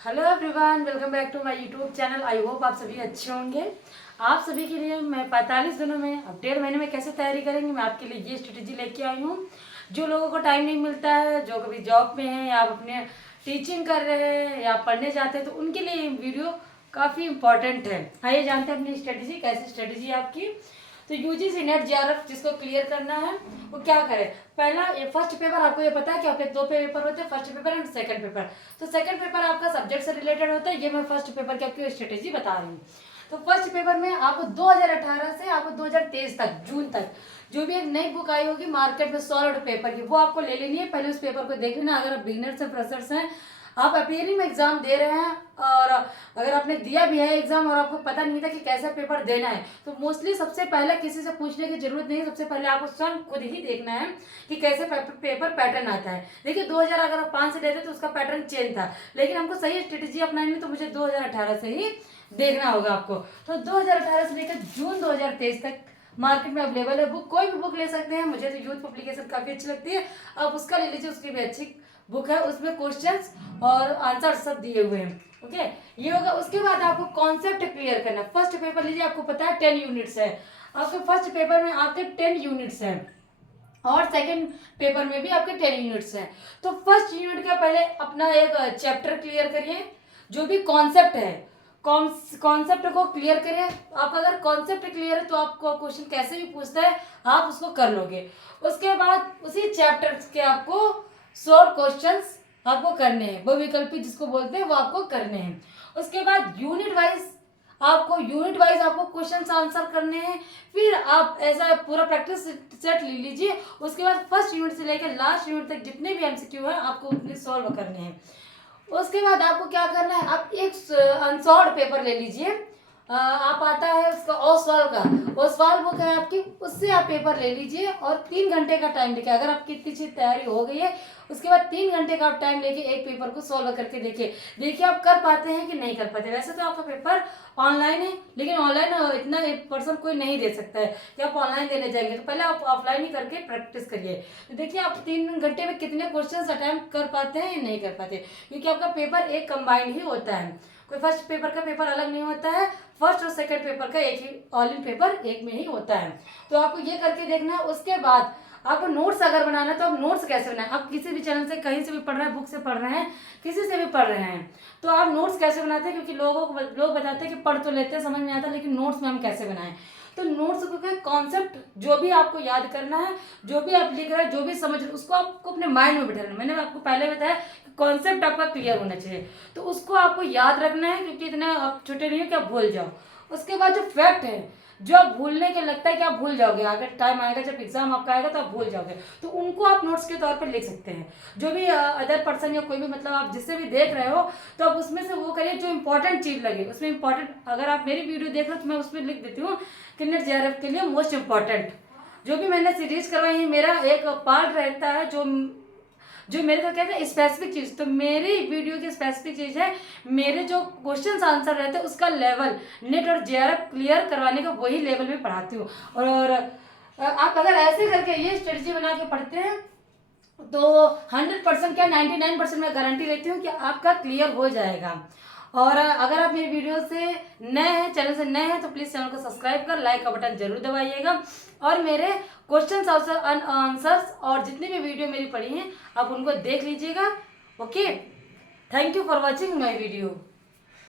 Hello everyone, welcome back to my YouTube channel. I hope आप सभी अच्छे होंगे। आप सभी के लिए मैं 45 दिनों में अब 1.5 महीने में कैसे तैयारी करेंगे, मैं आपके लिए ये स्ट्रेटेजी लेके आई हूँ। जो लोगों को टाइम नहीं मिलता है, जो कभी जॉब में है या आप अपने टीचिंग कर रहे हैं या पढ़ने जाते हैं, तो उनके लिए ये वीडियो काफ़ी इंपॉर्टेंट है। आइए जानते हैं अपनी स्ट्रेटेजी, कैसी स्ट्रेटेजी है आपकी। तो यूजीसी नेट जेआरएफ जिसको क्लियर करना है वो क्या करे। पहला फर्स्ट पेपर, आपको ये पता है कि आपके 2 पेपर होते हैं, first paper and second paper. तो सेकंड पेपर आपका सब्जेक्ट से रिलेटेड होता है, ये मैं फर्स्ट पेपर की आपकी स्ट्रेटेजी बता रही हूँ। तो फर्स्ट पेपर में आपको 2018 से आपको 2023 तक जून तक जो भी एक नई बुक आई होगी मार्केट में सॉलिड पेपर की, वो आपको ले लेनी है। पहले उस पेपर को देख लेना। अगर आप बिगिनर से फ्रेशर्स हैं, आप अपियरिंग में एग्जाम दे रहे हैं और अगर आपने दिया भी है एग्जाम और आपको पता नहीं था कि कैसा पेपर देना है, तो मोस्टली सबसे पहले किसी से पूछने की जरूरत नहीं है। सबसे पहले आपको स्वयं खुद ही देखना है कि कैसे पेपर पैटर्न आता है। देखिए 2000 अगर आप 5 से देते तो उसका पैटर्न चेंज था, लेकिन हमको सही स्ट्रेटेजी अपनानी है, तो मुझे 2018 से ही देखना होगा आपको। तो 2018 से लेकर जून 2023 तक मार्केट में अवेलेबल है बुक। कोई भी बुक ले सकते हैं। मुझे तो यूथ पब्लिकेशन काफी अच्छी लगती है, आप उसका ले लीजिए, उसकी भी अच्छी बुक है। उसमें क्वेश्चंस और आंसर सब दिए हुए हैं। ओके, ये होगा। उसके बाद आपको कॉन्सेप्ट क्लियर करना। फर्स्ट पेपर लीजिए, आपको पता है 10 यूनिट्स है। आपके फर्स्ट पेपर में आपके 10 यूनिट्स हैं और सेकंड पेपर में भी आपके 10 यूनिट्स हैं। तो फर्स्ट यूनिट का पहले अपना एक चैप्टर क्लियर करिए। जो भी कॉन्सेप्ट है, कॉन्सेप्ट को क्लियर करिए। आपका अगर कॉन्सेप्ट क्लियर है तो आपको क्वेश्चन कैसे भी पूछता है आप उसको कर लोगे। उसके बाद उसी चैप्टर के आपको 100 क्वेश्चंस आपको करने हैं, वो विकल्पी जिसको बोलते हैं वो आपको करने हैं। उसके बाद यूनिट वाइज आपको क्वेश्चन आंसर करने हैं। फिर आप ऐसा पूरा प्रैक्टिस सेट ले लीजिए। उसके बाद फर्स्ट यूनिट से लेकर लास्ट यूनिट तक जितने भी एमसीक्यू है आपको उतने सॉल्व करने हैं। उसके बाद आपको क्या करना है, आप एक अनसॉल्व पेपर ले लीजिए। आप आता है उसका ओसवाल का, ओसवाल बुक है आपकी, उससे आप पेपर ले लीजिए और 3 घंटे का टाइम लेके, अगर आपकी इतनी अच्छी तैयारी हो गई है, उसके बाद 3 घंटे का आप टाइम लेके एक पेपर को सॉल्व करके देखिए आप कर पाते हैं कि नहीं कर पाते। वैसे तो आपका पेपर ऑनलाइन है, लेकिन ऑनलाइन इतना 1% कोई नहीं दे सकता है कि आप ऑनलाइन देने जाएंगे, तो पहले आप ऑफलाइन ही करके प्रैक्टिस करिए। तो देखिए आप 3 घंटे में कितने क्वेश्चन अटेम्प्ट कर पाते हैं या नहीं कर पाते, क्योंकि आपका पेपर एक कंबाइंड ही होता है। कोई फर्स्ट पेपर का पेपर अलग नहीं होता है, फर्स्ट और सेकंड पेपर का एक ही ऑल इन पेपर एक में ही होता है। तो आपको ये करके देखना है। उसके बाद आपको नोट्स अगर बनाना है तो आप नोट्स कैसे बनाए। आप किसी भी चैनल से कहीं से भी पढ़ रहे हैं, बुक से पढ़ रहे हैं, किसी से भी पढ़ रहे हैं, तो आप नोट्स कैसे बनाते हैं, क्योंकि लोग बताते हैं कि पढ़ तो लेते हैं समझ में आता है, लेकिन नोट्स में हम कैसे बनाएं। तो नोट्स को क्या, कॉन्सेप्ट जो भी आपको याद करना है, जो भी आप लिख रहे हैं, जो भी समझ रहे हैं, उसको आपको अपने माइंड में बिठाना। मैंने आपको पहले बताया कि कॉन्सेप्ट आपका क्लियर होना चाहिए, तो उसको आपको याद रखना है, क्योंकि इतना आप छोटे नहीं हो कि आप भूल जाओ। उसके बाद जो फैक्ट है, जो आप भूलने के लगता है कि आप भूल जाओगे, अगर टाइम आएगा जब एग्जाम आपका आएगा तो आप भूल जाओगे, तो उनको आप नोट्स के तौर पर लिख सकते हैं। जो भी अदर पर्सन या कोई भी, मतलब आप जिससे भी देख रहे हो, तो आप उसमें से वो करिए जो इंपॉर्टेंट चीज लगे उसमें। इंपॉर्टेंट, अगर आप मेरी वीडियो देख रहे हो तो मैं उसमें लिख देती हूँ कि नेट जेआरएफ के लिए मोस्ट इंपॉर्टेंट। जो भी मैंने सीरीज करवाई है, मेरा एक पार्ट रहता है जो मेरे को कहते हैं स्पेसिफिक चीज, तो मेरी वीडियो की स्पेसिफिक चीज है, मेरे जो क्वेश्चन आंसर रहते हैं उसका लेवल नेट और जेआरएफ क्लियर करवाने का वही लेवल में पढ़ाती हूँ। और आप अगर ऐसे करके ये स्ट्रेटजी बना के पढ़ते हैं तो 100% क्या 99% मैं गारंटी लेती हूँ कि आपका क्लियर हो जाएगा। और अगर आप मेरी वीडियो से नए हैं, चैनल से नए हैं, तो प्लीज़ चैनल को सब्सक्राइब कर लाइक का बटन जरूर दबाइएगा। और मेरे क्वेश्चन आंसर्स और जितनी भी वीडियो मेरी पड़ी हैं आप उनको देख लीजिएगा। Okay, thank you for watching my video.